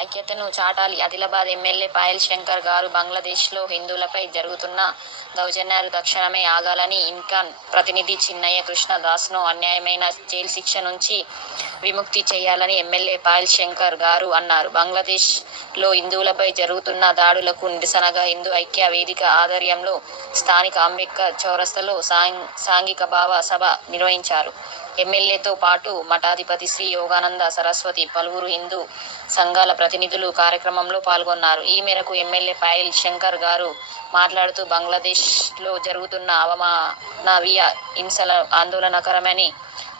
ఐక్యతను చాటాలి. ఆదిలాబాద్ ఎమ్మెల్యే పాయల్ శంకర్ గారు బంగ్లాదేశ్లో హిందువులపై జరుగుతున్న దౌర్జన్యాలు తక్షణమే ఆగాలని ఇన్కాన్ ప్రతినిధి చిన్నయ్య కృష్ణ దాస్ను అన్యాయమైన జైలు శిక్ష నుంచి విముక్తి చేయాలని ఎమ్మెల్యే పాయల్ శంకర్ గారు అన్నారు. బంగ్లాదేశ్లో హిందువులపై జరుగుతున్న దాడులకు నిరసనగా హిందూ ఐక్య వేదిక ఆధ్వర్యంలో స్థానిక అంబేద్కర్ చౌరస్తలో సాంగ్ సాంఘిక భావ సభ నిర్వహించారు. ఎమ్మెల్యేతో పాటు మఠాధిపతి శ్రీ యోగానంద సరస్వతి పలువురు హిందూ సంఘాల ప్రతినిధులు కార్యక్రమంలో పాల్గొన్నారు. ఈ మేరకు ఎమ్మెల్యే పాయల్ శంకర్ గారు మాట్లాడుతూ బంగ్లాదేశ్లో జరుగుతున్న అవమానవీయ హింసల ఆందోళనకరమని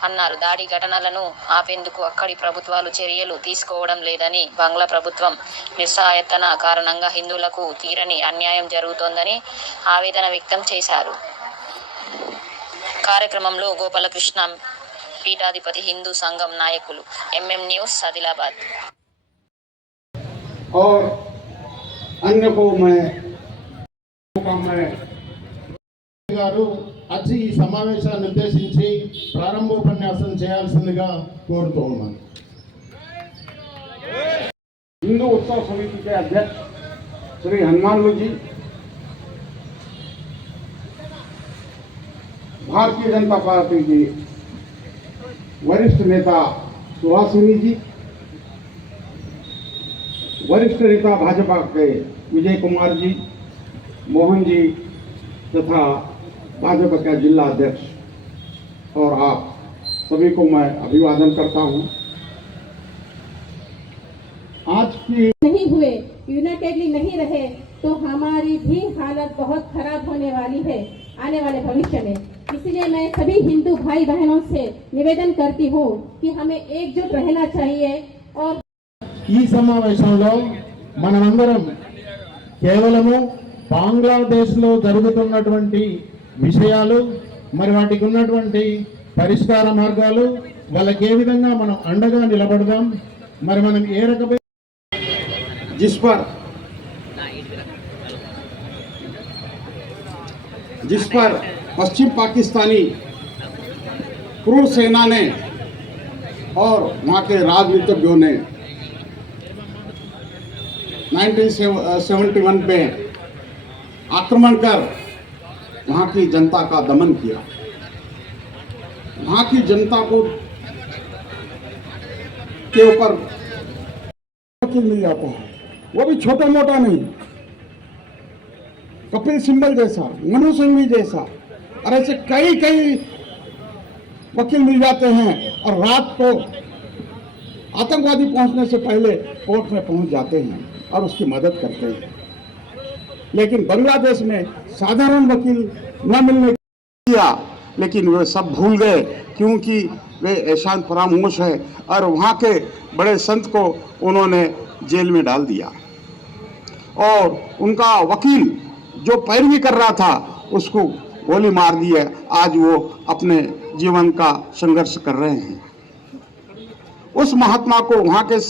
అన్నారు. దాడి ఘటనలను ఆపేందుకు అక్కడి ప్రభుత్వాలు చర్యలు తీసుకోవడం లేదని బంగ్లా ప్రభుత్వం నిస్సహాయతన కారణంగా హిందువులకు తీరని అన్యాయం జరుగుతోందని ఆవేదన వ్యక్తం చేశారు. కార్యక్రమంలో గోపాలకృష్ణ పీఠాధిపతి హిందూ సంఘం నాయకులు ఎంఎం న్యూస్ ఆదిలాబాద్. और अन्य को मैं का मैं గారు వచ్చి ఈ సమావేశాన్ని ఉద్దేశించి ప్రారంభోపన్యాసం చేయాల్సిందిగా కోరుతూ ఉన్నాను हिंदू उत्सव समिति के अध्यक्ष श्री हनुमानलू जी भारतीय जनता पार्टी की वरिष्ठ नेता सुहासिनी जी वरिष्ठ नेता भाजपा के विजय कुमार जी, मोहन जी तथा भाजपा का जिला अध्यक्ष और आप सभी को मैं अभिवादन करता हूँ। आज की नहीं हुए यूनाइटेडली नहीं रहे तो हमारी भी हालत बहुत खराब होने वाली है, आने वाले भविष्य में। इसलिए मैं सभी हिंदू भाई बहनों से निवेदन करती हूँ कि हमें एकजुट रहना चाहिए और ఈ సమావేశంలో మనమందరం కేవలము బంగ్లాదేశ్లో జరుగుతున్నటువంటి విషయాలు మరి వాటికి ఉన్నటువంటి పరిష్కార మార్గాలు వాళ్ళకి ఏ విధంగా మనం అండగా నిలబడదాం మరి మనం ఏ రకమైన जिस पर जिस पर पश्चिम पाकिस्तानी क्रूर सेना ने और वहाँ के राजनीतिज्ञों ने 1971 में आक्रमण कर वहाँ की जनता का दमन किया। वहाँ की जनता को के ऊपर मिल जाता है वो भी छोटा मोटा नहीं। कपिल सिंबल जैसा, मनु सिंघवी जैसा। और ऐसे कई कई वकील मिल जाते हैं और रात को आतंकवादी पहुँचने से पहले कोर्ट में पहुँच जाते हैं। और उसकी मदद करते हैं। लेकिन बांग्लादेश में साधारण वकील न मिलने किया, लेकिन वे सब भूल गए, क्योंकि वे ऐशान फरामोश है और वहाँ के बड़े संत को उन्होंने जेल में डाल दिया। और उनका वकील जो पैरवी कर रहा था, उसको गोली मार दी है। आज वो अपने जीवन का संघर्ष कर रहे हैं। उस महात्मा को वहाँ के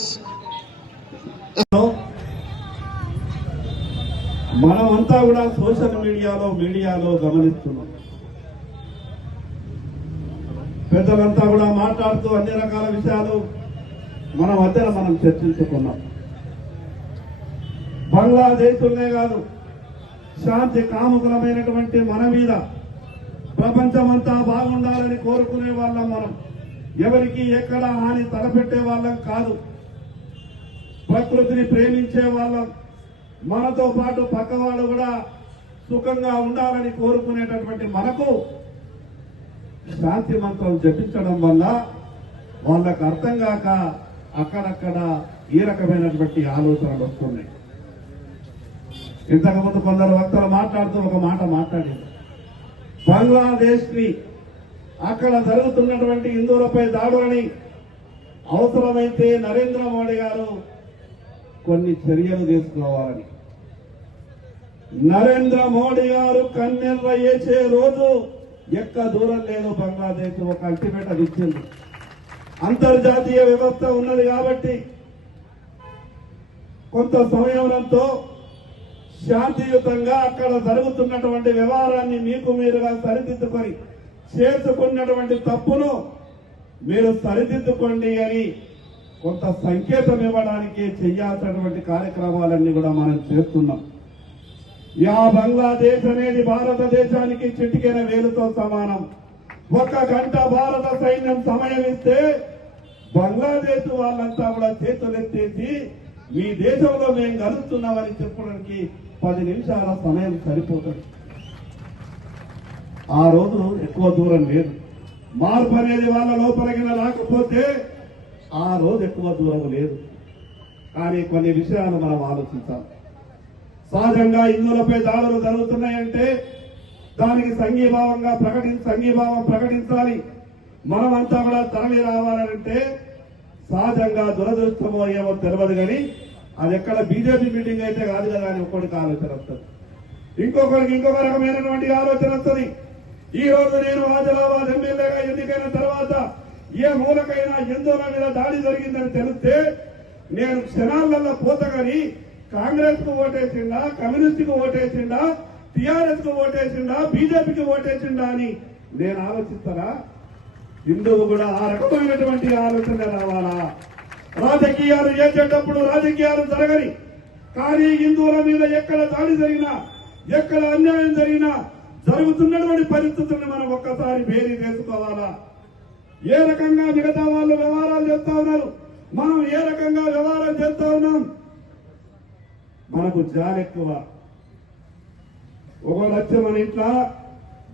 మనమంతా కూడా సోషల్ మీడియాలో మీడియాలో గమనిస్తున్నాం. పెద్దలంతా కూడా మాట్లాడుతూ అన్ని రకాల విషయాలు మన మధ్యన మనం చర్చించుకున్నాం. బంగ్లాదేశులనే కాదు శాంతి కాముకులమైనటువంటి మన మీద ప్రపంచమంతా బాగుండాలని కోరుకునే వాళ్ళం మనం. ఎవరికి ఎక్కడ హాని తలపెట్టే వాళ్ళం కాదు. ప్రకృతిని ప్రేమించే వాళ్ళం. మనతో పాటు పక్కవాళ్ళు కూడా సుఖంగా ఉండాలని కోరుకునేటటువంటి మనకు శాంతి మంత్రం జపించడం వల్ల వాళ్ళకు అర్థం కాక అక్కడక్కడ ఈ రకమైనటువంటి ఆలోచనలు వస్తున్నాయి. ఇంతకుముందు కొందరు వక్తలు మాట్లాడుతూ ఒక మాట మాట్లాడింది బంగ్లాదేశ్ని అక్కడ జరుగుతున్నటువంటి హిందువులపై దాడులని అవసరమైతే నరేంద్ర మోడీ గారు కొన్ని చర్యలు తీసుకోవాలని నరేంద్ర మోడీ గారు కన్నెర్ర వేసే రోజు ఎక్క దూరం లేదు బంగ్లాదేశ్ ఒక అల్టిమేటం ఇచ్చింది. అంతర్జాతీయ వ్యవస్థ ఉన్నది కాబట్టి కొంత సమయంతో శాంతియుతంగా అక్కడ జరుగుతున్నటువంటి వ్యవహారాన్ని మీకు మీరుగా సరిదిద్దుకొని చేసుకున్నటువంటి తప్పును మీరు సరిదిద్దుకోండి అని కొంత సంకేతం ఇవ్వడానికి చేయాల్సినటువంటి కార్యక్రమాలన్నీ కూడా మనం చేస్తున్నాం. యా బంగ్లాదేశ్ అనేది భారతదేశానికి చిటికెన వేలుతో సమానం. ఒక గంట భారత సైన్యం సమయం ఇస్తే బంగ్లాదేశ్ వాళ్ళంతా కూడా చేతులెత్తేసి మీ దేశంలో మేము కలుస్తున్నామని చెప్పడానికి పది నిమిషాల సమయం సరిపోతుంది. ఆ రోజు ఎక్కువ దూరం లేదు. మార్పు అనేది వాళ్ళ లోపలికి రాకపోతే ఆ రోజు ఎక్కువ దూరం లేదు. కానీ కొన్ని విషయాలు మనం ఆలోచించాలి. సహజంగా హిందువులపై దాడులు జరుగుతున్నాయంటే దానికి సంఘీభావంగా ప్రకటి సంఘీభావం ప్రకటించాలి. మనమంతా కూడా తరలి రావాలంటే సహజంగా దురదృష్టమో ఏమో తెలియదు కానీ అది ఎక్కడ బీజేపీ మీటింగ్ అయితే కాదు కదా అని ఒక్కడికి ఆలోచన వస్తుంది. ఇంకొకరికి ఇంకొక రకమైనటువంటి ఆలోచన వస్తుంది. ఈ రోజు నేను ఆదిలాబాద్ ఎమ్మెల్యేగా ఎన్నికైన తర్వాత ఏ మూలకైనా ఎందులో మీద దాడి జరిగిందని తెలిస్తే నేను క్షణాలలో పోతగాని కాంగ్రెస్కు ఓటేసిండా కమ్యూనిస్ట్కు ఓటేసిండా టిఆర్ఎస్కు ఓటేసిండా బీజేపీకి ఓటేసిండా అని నేను ఆలోచిస్తారా? హిందువు కూడా ఆ రకమైనటువంటి ఆలోచన రావాలా? రాజకీయాలు చేసేటప్పుడు రాజకీయాలు జరగని కానీ హిందువుల మీద ఎక్కడ దాడి జరిగినా ఎక్కడ అన్యాయం జరిగినా జరుగుతున్నటువంటి పరిస్థితులను మనం ఒక్కసారి బేరీ చేసుకోవాలా? ఏ రకంగా మిగతా వాళ్ళు వ్యవహారాలు చేస్తా ఉన్నారు? మనం ఏ రకంగా వ్యవహారం మనకు జాలి ఎక్కువ. ఒక లక్ష్యం మన ఇంట్లో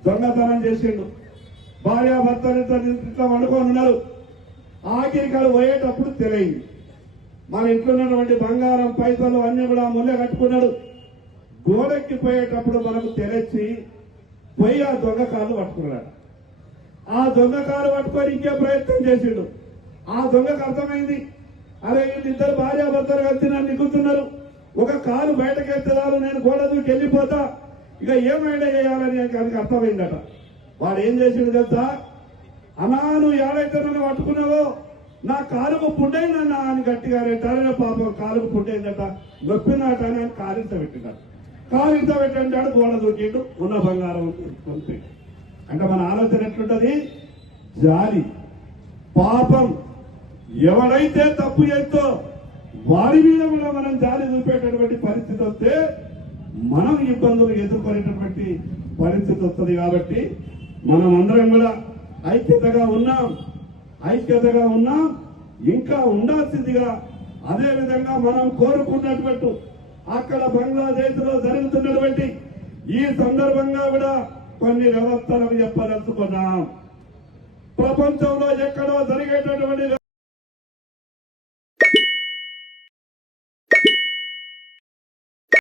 దొంగతనం చేసిండు. భార్యాభర్తలు ఇంట్లో వండుకొని ఉన్నారు. ఆఖరికాలు పోయేటప్పుడు తెలియదు. మన ఇంట్లో ఉన్నటువంటి బంగారం పైసలు అన్ని కూడా ముల్లె కట్టుకున్నాడు. గోడెక్కి పోయేటప్పుడు మనకు తెలిసి పోయి ఆ దొంగ కాలు పట్టుకున్నాడు. ఆ దొంగ కాలు పట్టుకొని ఇంకే ప్రయత్నం చేసిండు. ఆ దొంగకు అర్థమైంది. అరే వీళ్ళిద్దరు భార్యాభర్తలు కలిసి నన్ను నిగుతున్నారు ఒక కాలు బయటకు ఎత్తదాలు నేను గోడ దూకి వెళ్ళిపోతా. ఇక ఏమైనా చేయాలని ఆయనకి అర్థమైందట. వాడు ఏం చేసిండు తెలుసా? అన్నా నువ్వు ఏడైతే నన్ను పట్టుకున్నావో నా కాలుకు పుండైందన్నా అని గట్టిగా రెట్టారనే పాపం కాలుకు పుట్టైందట నొప్పినట అని ఆయన ఇంత పెట్టినాడు కాలింత పెట్టంటాడు గోడ దూకిండు ఉన్న బంగారం అంటే మన ఆలోచన ఎట్లుంటది? జాలి పాపం. ఎవడైతే తప్పు చేస్తో వారి మీద కూడా మనం జాలి చూపేటటువంటి పరిస్థితి వస్తే మనం ఇబ్బందులు ఎదుర్కొనేటటువంటి పరిస్థితి వస్తుంది కాబట్టి మనం అందరం కూడా ఐక్యతగా ఉన్నాం. ఐక్యతగా ఉన్నాం. ఇంకా ఉండాల్సిందిగా అదే విధంగా మనం కోరుకున్నటువంటి అక్కడ బంగ్లాదేశ్లో జరుగుతున్నటువంటి ఈ సందర్భంగా కూడా కొన్ని వ్యవస్థలను చెప్పదలుచుకున్నాం. ప్రపంచంలో ఎక్కడో జరిగేటటువంటి